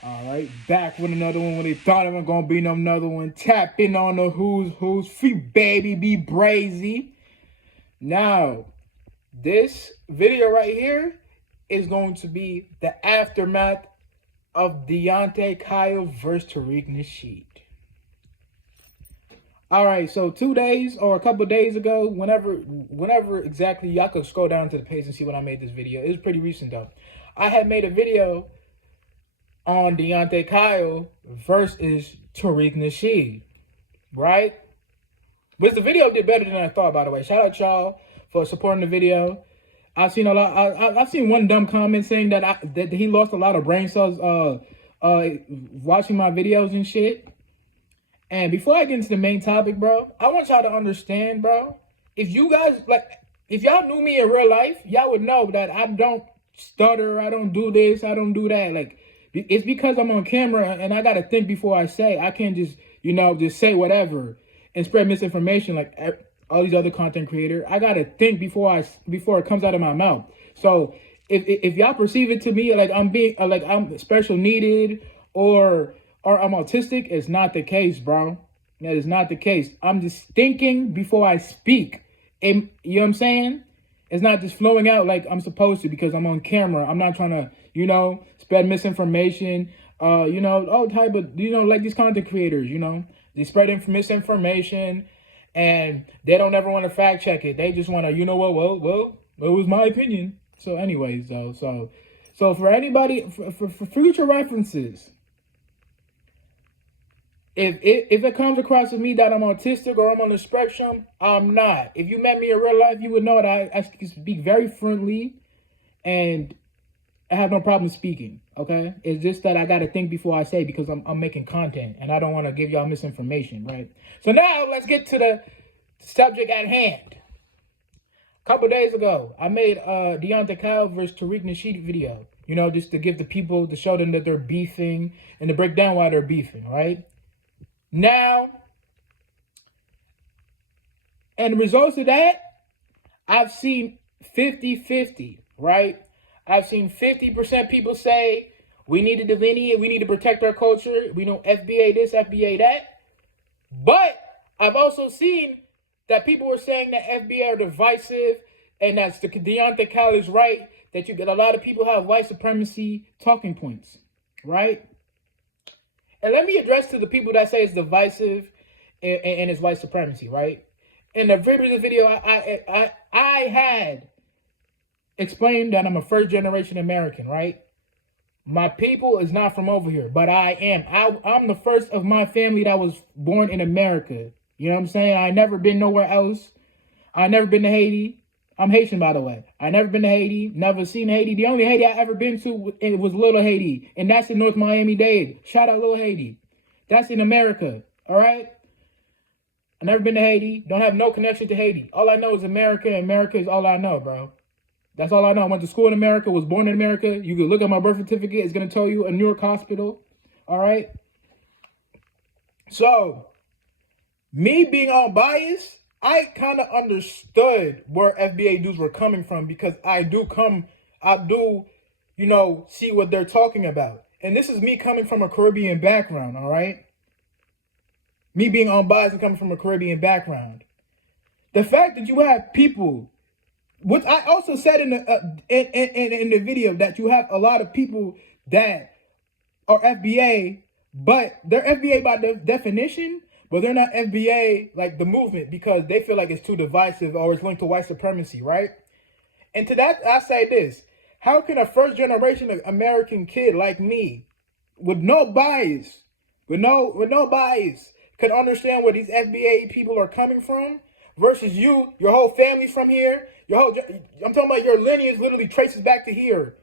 All right, back with another one when they thought it was gonna be no another one. Tapping on the who's free baby be brazy. Now, this video right here is going to be the aftermath of Deante Kyle versus Tariq Nasheed. All right, so 2 days or a couple days ago, whenever exactly, y'all could scroll down to the page and see when I made this video. It was pretty recent though. I had made a video on Deante Kyle versus Tariq Nasheed, right? Which the video did better than I thought, by the way. Shout out y'all for supporting the video. I've seen a lot. I've seen one dumb comment saying that he lost a lot of brain cells watching my videos and shit. And before I get into the main topic, bro, I want y'all to understand, bro. If you guys if y'all knew me in real life, y'all would know that I don't stutter. I don't do this. I don't do that. Like, it's because I'm on camera and I gotta think before I say. I can't just just say whatever and spread misinformation like all these other content creators. I gotta think before it comes out of my mouth. So if y'all perceive it to me like I'm being like I'm special needed or I'm autistic, it's not the case, bro. That is not the case. I'm just thinking before I speak. And you know what I'm saying? It's not just flowing out like I'm supposed to because I'm on camera. I'm not trying to, spread misinformation. All type of, like these content creators, they spread misinformation and they don't ever want to fact check it. They just want to, well, it was my opinion. So anyways, though, so for anybody, for future references, if it comes across to me that I'm autistic or I'm on the spectrum, I'm not. If you met me in real life, you would know that I can speak very friendly and I have no problem speaking, okay? It's just that I got to think before I say because I'm making content and I don't want to give y'all misinformation, right? So now let's get to the subject at hand. A couple days ago, I made Deante Kyle versus Tariq Nasheed video, just to give the people, to show them that they're beefing and to break down why they're beefing, right? Now, and the results of that, I've seen 50-50, right? I've seen 50% people say we need to delineate, we need to protect our culture. We know FBA this, FBA that. But I've also seen that people were saying that FBA are divisive and that's the Deante Kyle is right, that you get a lot of people have white supremacy talking points, right? And let me address to the people that say it's divisive and it's white supremacy, right? In the previous video, I had explained that I'm a first-generation American, right? My people is not from over here, but I am. I'm the first of my family that was born in America. You know what I'm saying? I never been nowhere else. I never been to Haiti. I'm Haitian, by the way. I never been to Haiti. Never seen Haiti. The only Haiti I ever been to it was Little Haiti, and that's in North Miami-Dade. Shout out Little Haiti. That's in America. All right. I never been to Haiti. Don't have no connection to Haiti. All I know is America, and America is all I know, bro. That's all I know. I went to school in America, was born in America. You can look at my birth certificate. It's going to tell you a New York hospital. All right. So, me being unbiased, I kind of understood where FBA dudes were coming from because I do, see what they're talking about. And this is me coming from a Caribbean background, all right? Me being unbiased and coming from a Caribbean background. The fact that you have people, which I also said in the video, that you have a lot of people that are FBA, but they're FBA by definition, but they're not FBA like the movement because they feel like it's too divisive or it's linked to white supremacy, right? And to that, I say this. How can a first-generation American kid like me, with no bias, with no bias, could understand where these FBA people are coming from versus you, your whole family's from here, I'm talking about your lineage literally traces back to here,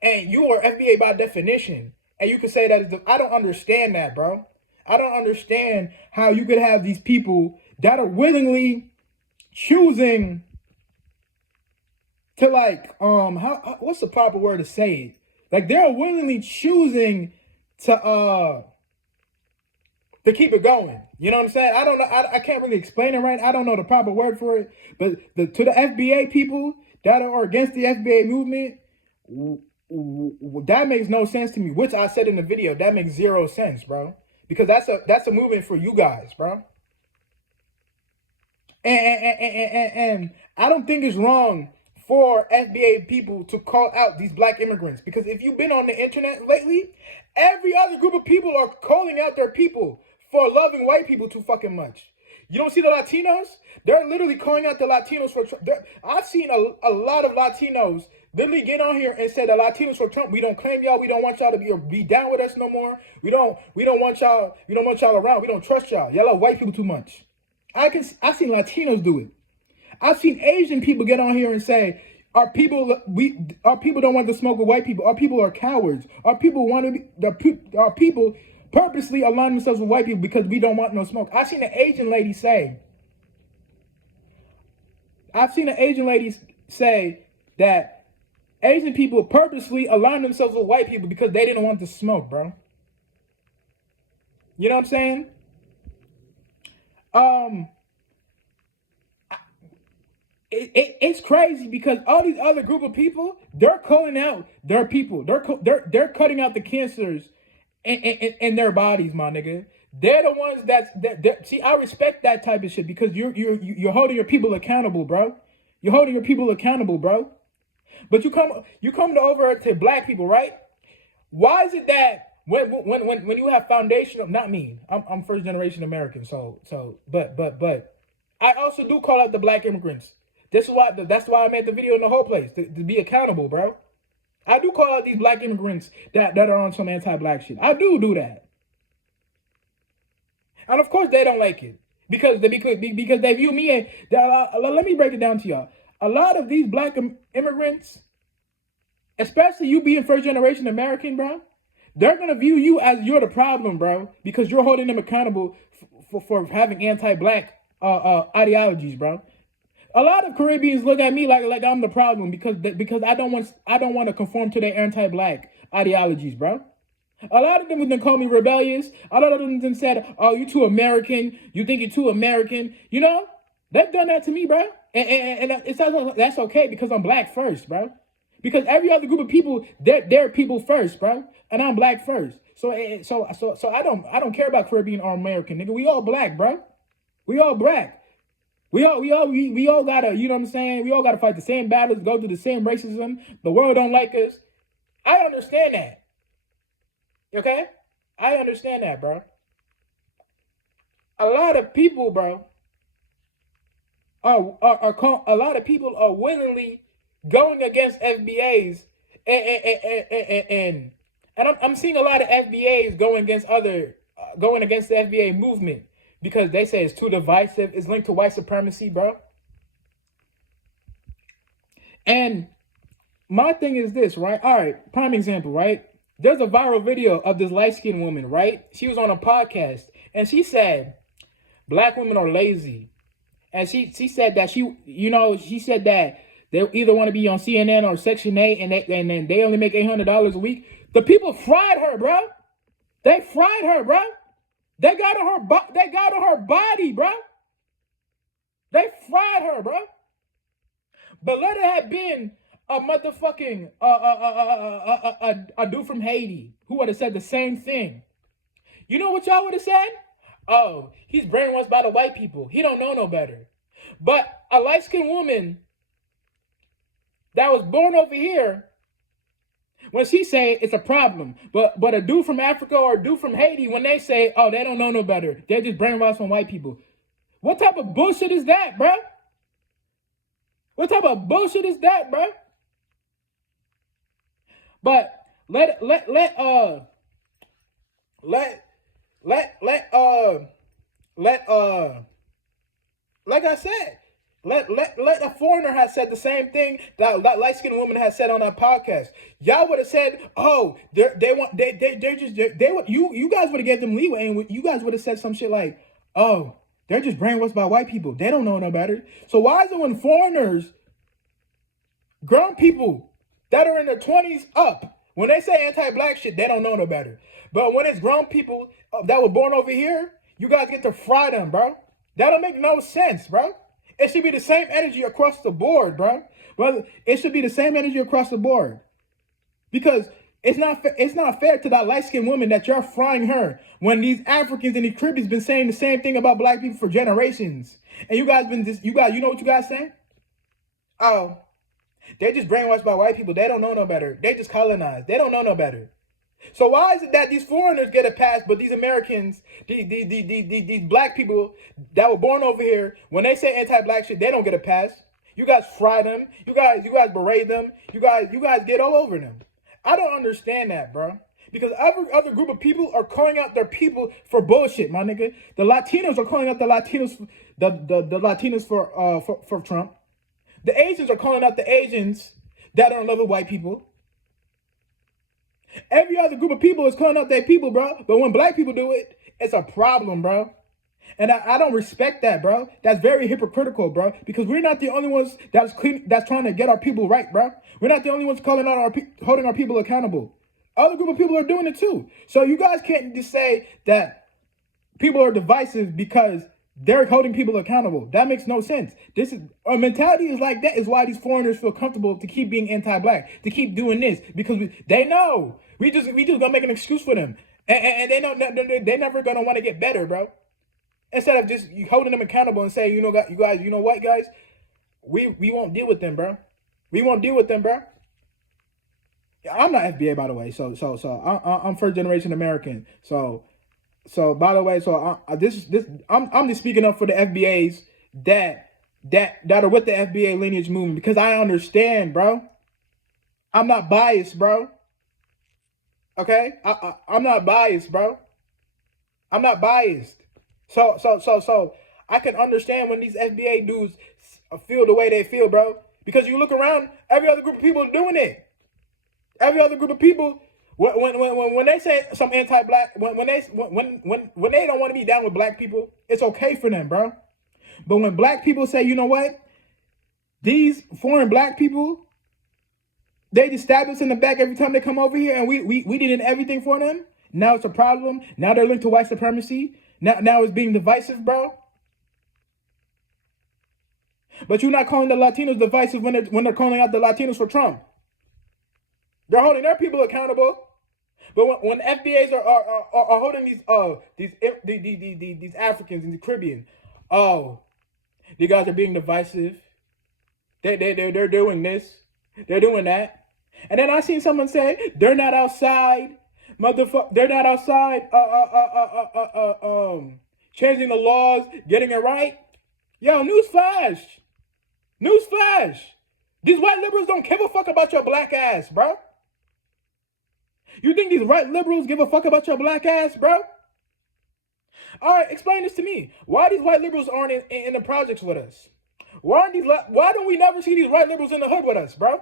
and you are FBA by definition, and you can say that I don't understand that, bro. I don't understand how you could have these people that are willingly choosing to what's the proper word to say it? Like they're willingly choosing to keep it going. You know what I'm saying? I don't know. I can't really explain it right. I don't know the proper word for it. But to the FBA people that are against the FBA movement, That makes no sense to me. Which I said in the video, that makes zero sense, bro. Because that's a movement for you guys, bro. And I don't think it's wrong for FBA people to call out these black immigrants, because if you've been on the internet lately, every other group of people are calling out their people for loving white people too fucking much. You don't see the Latinos? They're literally calling out the Latinos for Trump. I've seen a lot of Latinos literally get on here and say the Latinos for Trump. We don't claim y'all. We don't want y'all to be down with us no more. We don't want y'all. We don't want y'all around. We don't trust y'all. Y'all love white people too much. I've seen Latinos do it. I've seen Asian people get on here and say, our people don't want to smoke with white people. Our people are cowards. Our people our people purposely align themselves with white people because we don't want no smoke. I've seen an Asian lady say that Asian people purposely align themselves with white people because they didn't want to smoke, bro. You know what I'm saying? It's crazy because all these other group of people, they're calling out their people. They're cutting out the cancers in their bodies, my nigga. They're the ones that see. I respect that type of shit because you're holding your people accountable, bro. You're holding your people accountable, bro. But you come over to black people, right? Why is it that when you have foundational, not me, I'm first generation American, but I also do call out the black immigrants. That's why I made the video in the whole place to be accountable, bro. I do call out these black immigrants that are on some anti-black shit. I do that, and of course they don't like it because they view me and let me break it down to y'all. A lot of these black immigrants, especially you being first generation American, bro, they're gonna view you as you're the problem, bro, because you're holding them accountable for having anti-black ideologies, bro. A lot of Caribbeans look at me like I'm the problem because I don't want to conform to their anti-black ideologies, bro. A lot of them would then call me rebellious. A lot of them then said, "Oh, you too American. You think you're too American." You know, they've done that to me, bro. And that's okay because I'm black first, bro. Because every other group of people, they're people first, bro, and I'm black first. So I don't care about Caribbean or American, nigga. We all black, bro. We all black. We all gotta, you know what I'm saying? We all gotta fight the same battles, go through the same racism. The world don't like us. I understand that. Okay? I understand that, bro. A lot of people, bro, a lot of people are willingly going against FBAs and I'm seeing a lot of FBAs going against the FBA movement. Because they say it's too divisive. It's linked to white supremacy, bro. And my thing is this, right? All right, prime example, right? There's a viral video of this light-skinned woman, right? She was on a podcast, and she said, black women are lazy. And she said that she said that they either want to be on CNN or Section 8, and then they only make $800 a week. The people fried her, bro. They fried her, bro. They got on her body, bro. They fried her, bro. But let it have been a motherfucking a dude from Haiti who would have said the same thing. You know what y'all would have said? Oh, he's brainwashed by the white people. He don't know no better. But a light-skinned woman that was born over here, when she say it's a problem, but a dude from Africa or a dude from Haiti, when they say, oh, they don't know no better, they're just brainwashed from white people. What type of bullshit is that, bro? What type of bullshit is that, bro? But like I said, let a foreigner have said the same thing that light-skinned woman has said on that podcast. Y'all would have said, "Oh, you guys would have gave them leeway, and you guys would have said some shit like, "Oh, they're just brainwashed by white people. They don't know no better." So why is it when foreigners, grown people that are in their 20s up, when they say anti-black shit, they don't know no better? But when it's grown people that were born over here, you guys get to fry them, bro. That don't make no sense, bro. It should be the same energy across the board, bro. Well, it should be the same energy across the board. Because it's not fair to that light-skinned woman that you're frying her when these Africans and the Caribbeans been saying the same thing about black people for generations. And you guys you know what you guys saying? Oh, they're just brainwashed by white people. They don't know no better. They just colonized. They don't know no better. So why is it that these foreigners get a pass, but these Americans, these black people that were born over here, when they say anti-black shit, they don't get a pass? You guys fry them. You guys berate them. You guys get all over them. I don't understand that, bro. Because every other group of people are calling out their people for bullshit, my nigga. The Latinos are calling out the Latinos, the Latinos for Trump. The Asians are calling out the Asians that are in love with white people. Every other group of people is calling out their people, bro. But when black people do it, it's a problem, bro. And I don't respect that, bro. That's very hypocritical, bro. Because we're not the only ones that's trying to get our people right, bro. We're not the only ones calling out holding our people accountable. Other group of people are doing it too. So you guys can't just say that people are divisive because they're holding people accountable. That makes no sense. This is our mentality is like that. Is why these foreigners feel comfortable to keep being anti-black, to keep doing this, because they know we just gonna make an excuse for them, and they know they're never gonna want to get better, bro. Instead of just holding them accountable and saying, you guys, you know what, guys, we won't deal with them, bro. We won't deal with them, bro. I'm not FBA, by the way. So I'm first generation American. So by the way, I'm just speaking up for the FBAs that are with the FBA lineage movement, because I understand, bro. I'm not biased, bro. Okay, I'm not biased, bro. I'm not biased. So I can understand when these FBA dudes feel the way they feel, bro. Because you look around, every other group of people are doing it. Every other group of people, when they say some anti-black, when they don't want to be down with black people, it's okay for them, bro. But when black people say, you know what, these foreign black people, they just stab us in the back every time they come over here, and we did everything for them. Now it's a problem. Now they're linked to white supremacy. Now it's being divisive, bro. But you're not calling the Latinos divisive when they're calling out the Latinos for Trump. They're holding their people accountable. But when FBAs are holding these Africans in the Caribbean, oh, you guys are being divisive. They're doing this. They're doing that. And then I seen someone say they're not outside. They're not outside changing the laws, getting it right. Yo, newsflash. These white liberals don't give a fuck about your black ass, bro. You think these white liberals give a fuck about your black ass, bro? All right, explain this to me. Why these white liberals aren't in the projects with us? Why don't we never see these white liberals in the hood with us, bro?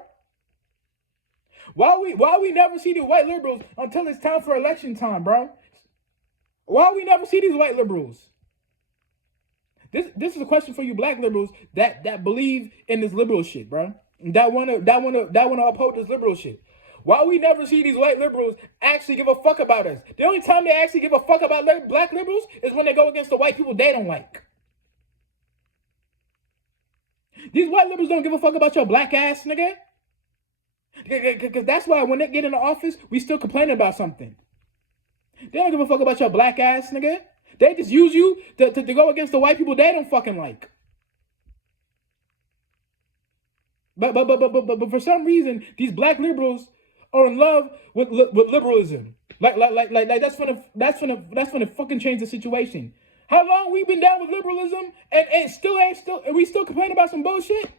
Why we never see these white liberals until it's time for election time, bro? Why we never see these white liberals? This is a question for you black liberals that believe in this liberal shit, bro. That wanna uphold this liberal shit. Why we never see these white liberals actually give a fuck about us? The only time they actually give a fuck about black liberals is when they go against the white people they don't like. These white liberals don't give a fuck about your black ass, nigga. Because that's why when they get in the office, we still complaining about something. They don't give a fuck about your black ass, nigga. They just use you to go against the white people they don't fucking like. But for some reason, these black liberals are in love with liberalism. Like that's gonna fucking change the situation. How long we been down with liberalism and we still complaining about some bullshit?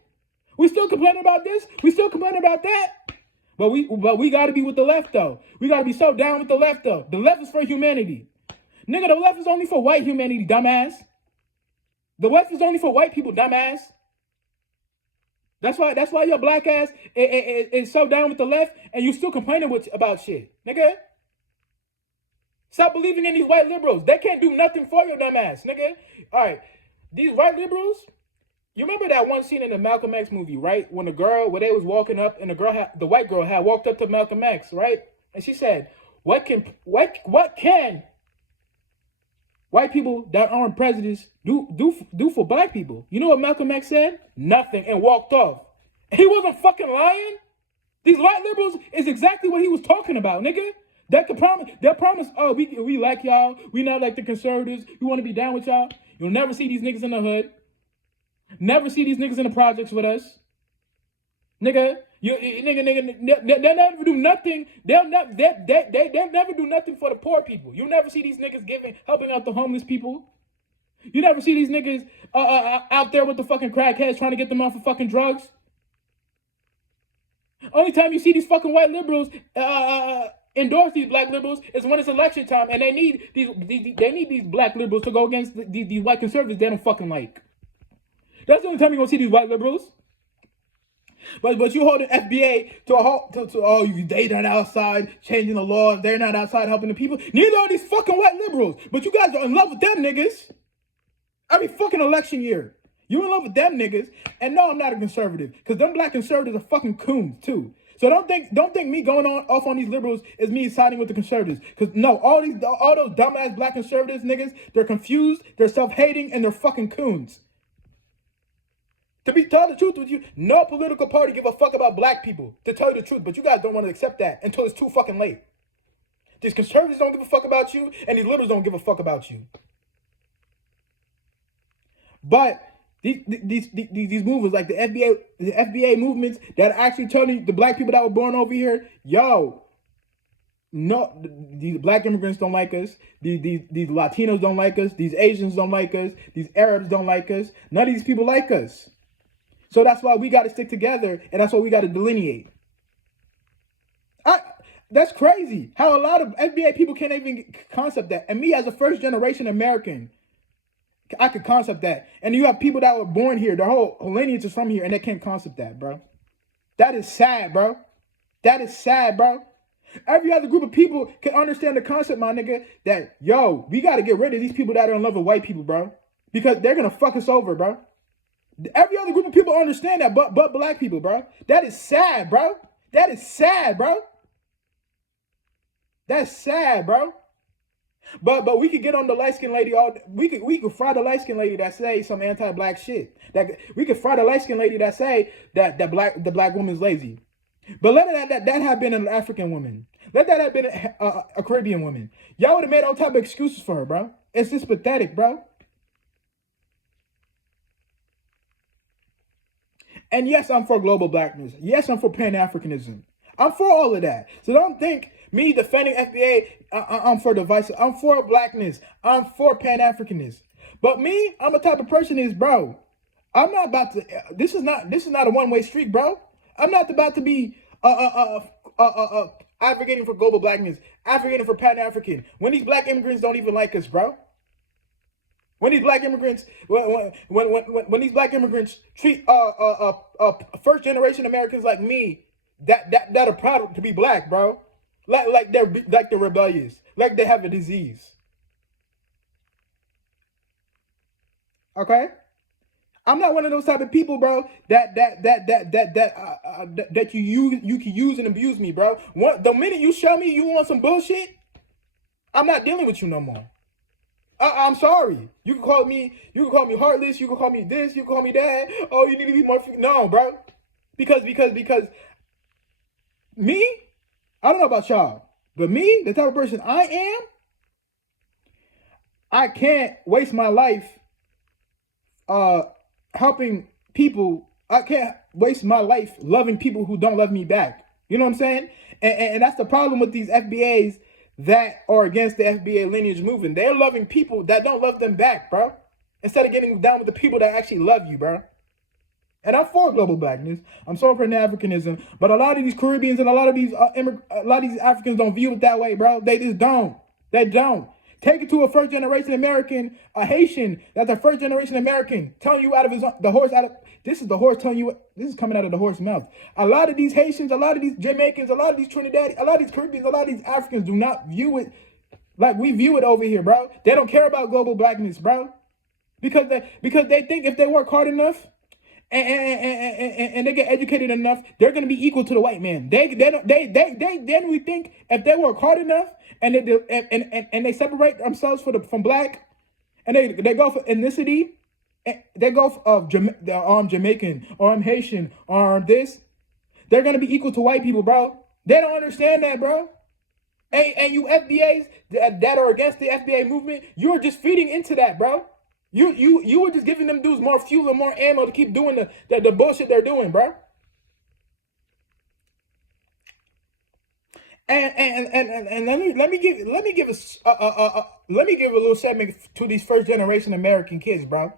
We still complaining about this? We still complaining about that? But we gotta be with the left though. We gotta be so down with the left though. The left is for humanity. Nigga, the left is only for white humanity, dumbass. The left is only for white people, dumbass. That's why your black ass is so down with the left and you still complaining about shit, nigga. Stop believing in these white liberals. They can't do nothing for your dumb ass, nigga. All right, these white liberals. You remember that one scene in the Malcolm X movie, right? When where they was walking up and the white girl had walked up to Malcolm X, right? And she said, "What can white people that aren't prejudice do for black people?" You know what Malcolm X said? Nothing, and walked off. He wasn't fucking lying. These white liberals is exactly what he was talking about, nigga. That promise, oh, we like y'all. We not like the conservatives. We want to be down with y'all. You'll never see these niggas in the hood. Never see these niggas in the projects with us. Nigga, they'll never do nothing. They'll never do nothing for the poor people. You'll never see these niggas helping out the homeless people. You never see these niggas out there with the fucking crackheads trying to get them off of fucking drugs. Only time you see these fucking white liberals endorse these black liberals is when it's election time, and they need these black liberals to go against these white conservatives they don't fucking like. That's the only time you're gonna see these white liberals. But you holding FBA to they not outside changing the laws, they're not outside helping the people. Neither are these fucking white liberals. But you guys are in love with them niggas. Every fucking election year. You in love with them niggas. And no, I'm not a conservative. Because them black conservatives are fucking coons too. So don't think me going off on these liberals is me siding with the conservatives. Because no, all those dumbass black conservatives niggas, they're confused, they're self-hating, and they're fucking coons. To tell the truth with you, no political party give a fuck about black people, to tell you the truth, but you guys don't want to accept that until it's too fucking late. These conservatives don't give a fuck about you, and these liberals don't give a fuck about you. But these movements, like the FBA movements that are actually telling the black people that were born over here, yo, no, these black immigrants don't like us. These Latinos don't like us. These Asians don't like us. These Arabs don't like us. None of these people like us. So that's why we got to stick together, and that's why we got to delineate. That's crazy how a lot of FBA people can't even concept that. And me as a first generation American, I could concept that. And you have people that were born here, their whole lineage is from here, and they can't concept that, bro. That is sad, bro. That is sad, bro. Every other group of people can understand the concept, my nigga, that, yo, we got to get rid of these people that are in love with white people, bro. Because they're going to fuck us over, bro. Every other group of people understand that, but black people, bro. That is sad, bro. That is sad, bro. That's sad, bro. But we could get on the light-skinned lady we could fry the light-skinned lady that say some anti-black shit. We could fry the light-skinned lady that say that the black woman's lazy. But let that have been an African woman. Let that have been a Caribbean woman. Y'all would have made all type of excuses for her, bro. It's just pathetic, bro. And yes, I'm for global blackness. Yes, I'm for Pan-Africanism. I'm for all of that. So don't think me defending FBA, I'm for divisive. I'm for blackness. I'm for Pan-Africanism. But me, I'm a type of person is, bro, I'm not about to, this is not a one-way street, bro. I'm not about to be advocating for global blackness, advocating for Pan-African, when these black immigrants don't even like us, bro. When these black immigrants, when these black immigrants treat first generation Americans like me, that are proud to be black, bro, like they're rebellious, like they have a disease. Okay, I'm not one of those type of people, bro, that you can use and abuse me, bro. The minute you show me you want some bullshit, I'm not dealing with you no more. I'm sorry. You can call me heartless. You can call me this. You can call me that. Oh, you need to be more. No, bro. Because me, I don't know about y'all, but me, the type of person I am, I can't waste my life helping people. I can't waste my life loving people who don't love me back. You know what I'm saying? And that's the problem with these FBAs that are against the FBA lineage movement. They're loving people that don't love them back, bro. Instead of getting down with the people that actually love you, bro. And I'm for global blackness. I'm so for Africanism. But a lot of these Caribbeans and a lot of these Africans don't view it that way, bro. They just don't. They don't. Take it to a first generation American, a Haitian that's a first generation American telling you this is the horse telling you, this is coming out of the horse's mouth. A lot of these Haitians, a lot of these Jamaicans, a lot of these Trinidad, a lot of these Caribbeans, a lot of these Africans do not view it like we view it over here, bro. They don't care about global blackness, bro. Because they think if they work hard enough and they get educated enough, they're gonna be equal to the white man. They we think if they work hard enough and they separate themselves from black, and they go for ethnicity, they go for I'm Jamaican or I'm Haitian or I'm this, they're gonna be equal to white people, bro. They don't understand that, bro. And you FBAs that are against the FBA movement, you're just feeding into that, bro. You were just giving them dudes more fuel and more ammo to keep doing the bullshit they're doing, bro. And let me give a little segment to these first generation American kids, bro.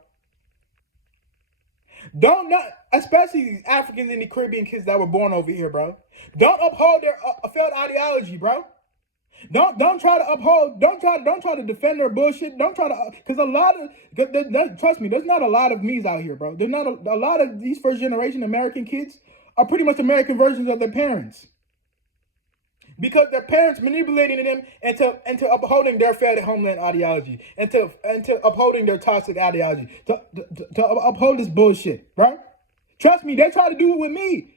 Don't not especially these Africans and the Caribbean kids that were born over here, bro. Don't uphold their failed ideology, bro. Don't try to uphold. Don't try to defend their bullshit. Don't try to because a lot of trust me, there's not a lot of me's out here, bro. There's not a lot of these first generation American kids are pretty much American versions of their parents. Because their parents manipulating them into upholding their failed homeland ideology, into upholding their toxic ideology, to uphold this bullshit, bro. Trust me, they try to do it with me.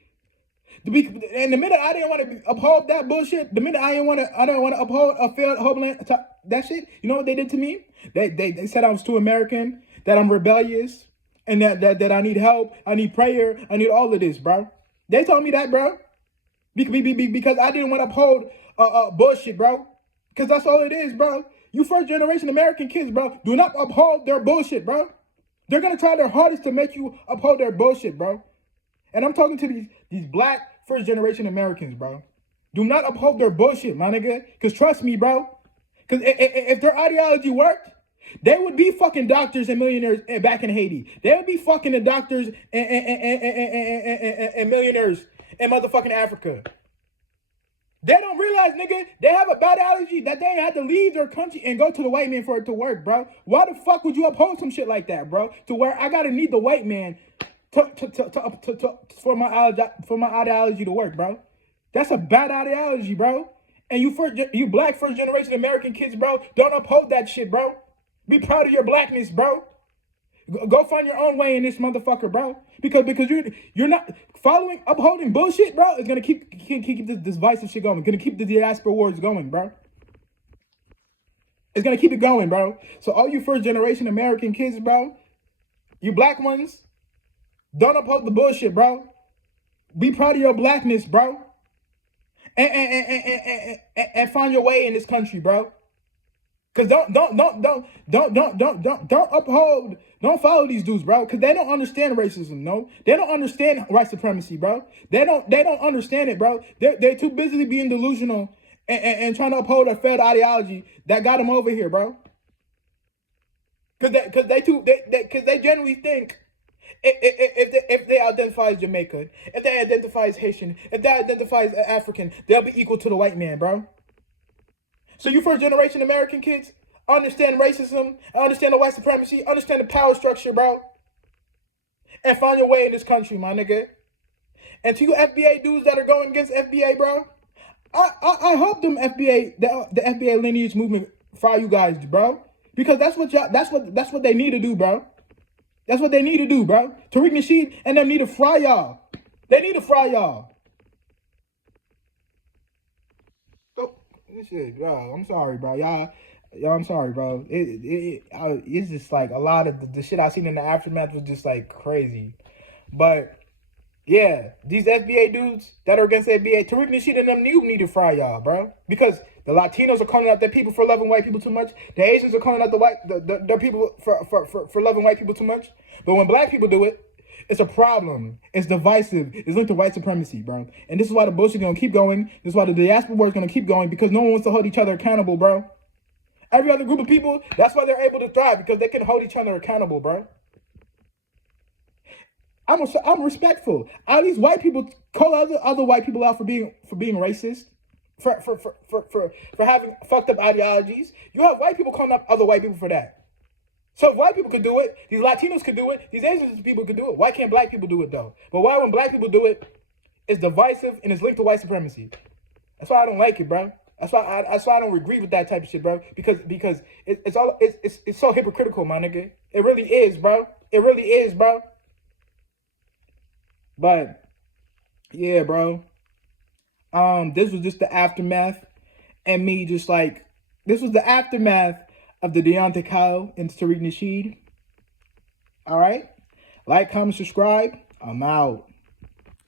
And the minute I didn't want to uphold that bullshit, the minute I didn't want to uphold a failed homeland, that shit, you know what they did to me? They said I was too American, that I'm rebellious, and that I need help, I need prayer, I need all of this, bro. They told me that, bro. Because I didn't want to uphold bullshit, bro. Because that's all it is, bro. You first generation American kids, bro, do not uphold their bullshit, bro. They're going to try their hardest to make you uphold their bullshit, bro. And I'm talking to these black first generation Americans, bro. Do not uphold their bullshit, my nigga. Because trust me, bro. Because if their ideology worked, they would be fucking doctors and millionaires back in Haiti. They would be fucking the doctors and millionaires in motherfucking Africa. They don't realize, nigga, they have a bad allergy that they had to leave their country and go to the white man for it to work, bro. Why the fuck would you uphold some shit like that, bro? To where I gotta need the white man for my ideology to work, bro. That's a bad ideology, bro. And you black first generation American kids, bro, don't uphold that shit, bro. Be proud of your blackness, bro. Go find your own way in this motherfucker, bro. Because you're not upholding bullshit, bro. It's gonna keep this divisive shit going. It's gonna keep the diaspora wars going, bro. It's gonna keep it going, bro. So all you first generation American kids, bro, you black ones, don't uphold the bullshit, bro. Be proud of your blackness, bro. And find your way in this country, bro. Cause don't follow these dudes, bro. Cause they don't understand racism, no. They don't understand white supremacy, bro. They don't understand it, bro. They're too busy being delusional and trying to uphold a failed ideology that got them over here, bro. Cause they generally think if they identify as Jamaican, if they identify as Haitian, if they identify as African, they'll be equal to the white man, bro. So you first generation American kids understand racism, understand the white supremacy, understand the power structure, bro. And find your way in this country, my nigga. And to you FBA dudes that are going against FBA, bro, I hope them FBA, the FBA lineage movement fry you guys, bro. Because that's what they need to do, bro. That's what they need to do, bro. Tariq, Nasheed and them need to fry y'all. They need to fry y'all. This shit, bro. I'm sorry, bro. Y'all, I'm sorry, bro. It's just like a lot of the shit I seen in the aftermath was just like crazy. But yeah, these FBA dudes that are against FBA, Tariq, Nasheed and them need to fry y'all, bro. Because the Latinos are calling out their people for loving white people too much. The Asians are calling out their people for loving white people too much. But when black people do it, it's a problem. It's divisive. It's linked to white supremacy, bro. And this is why the bullshit is going to keep going. This is why the diaspora war is going to keep going, because no one wants to hold each other accountable, bro. Every other group of people, that's why they're able to thrive, because they can hold each other accountable, bro. I'm respectful. All these white people call other white people out for being racist, for having fucked up ideologies. You have white people calling up other white people for that. So if white people could do it, these Latinos could do it, these Asian people could do it. Why can't black people do it, though? But why when black people do it, it's divisive and it's linked to white supremacy. That's why I don't like it, bro. That's why I don't agree with that type of shit, bro. Because it's so hypocritical, my nigga. It really is, bro. It really is, bro. But yeah, bro. This was just the aftermath, and me just like this was the aftermath of the Deante Kyle and Tariq Nasheed. All right, like, comment, subscribe. I'm out.